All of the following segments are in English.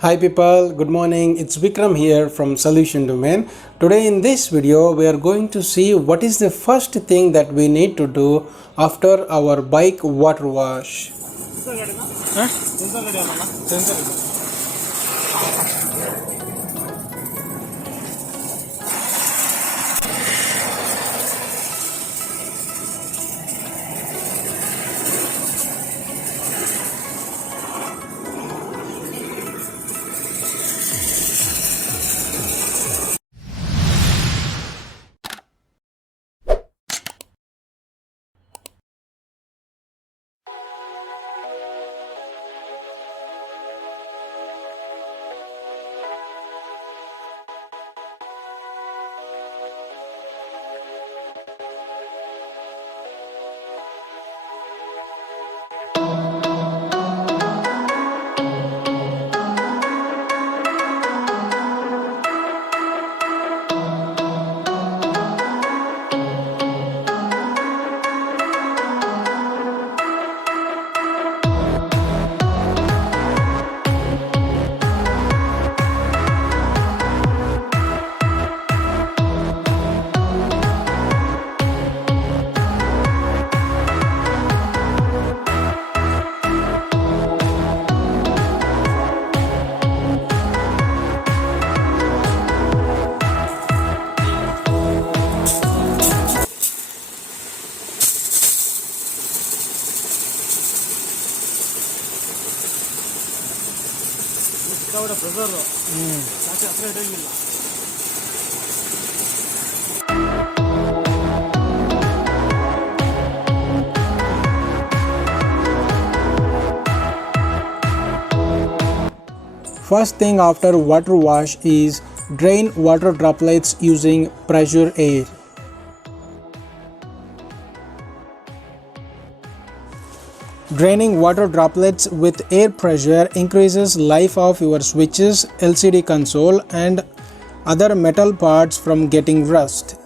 Hi people, good morning. It's Vikram here from Solution Domain. Today in this video we are going to see what is the first thing that we need to do after our bike water wash. First thing after water wash is drain water droplets using pressure air. Draining water droplets with air pressure increases life of your switches, LCD console and other metal parts from getting rust.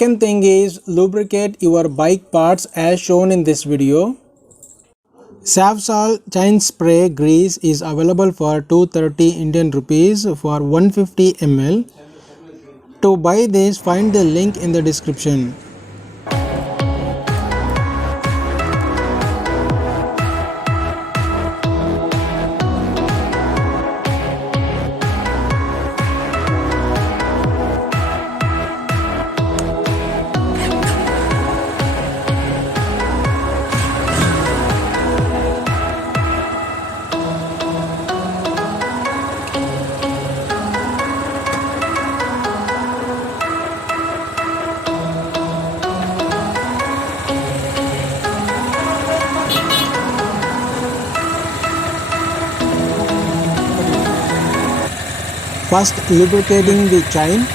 Second thing is lubricate your bike parts as shown in this video. Savsol Chain Spray grease is available for 230 Indian rupees for 150 ml. To buy this, find the link in the description. First, lubricating the chain.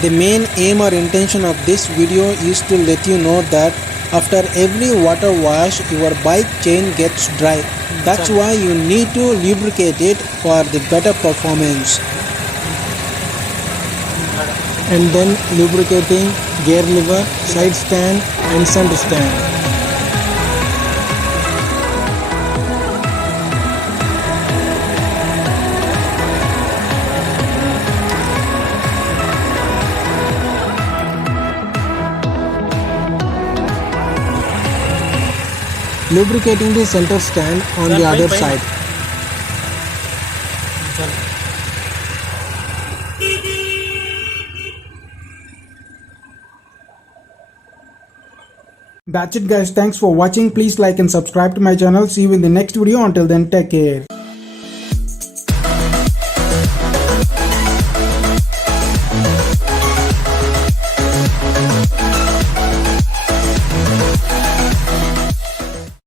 The main aim or intention of this video is to let you know that after every water wash your bike chain gets dry. That's why you need to lubricate it for the better performance. And then lubricating gear lever, side stand and center stand. Lubricating the center stand on the other side. That's it guys. Thanks for watching. Please like and subscribe to my channel. See you in the next video. Until then, take care.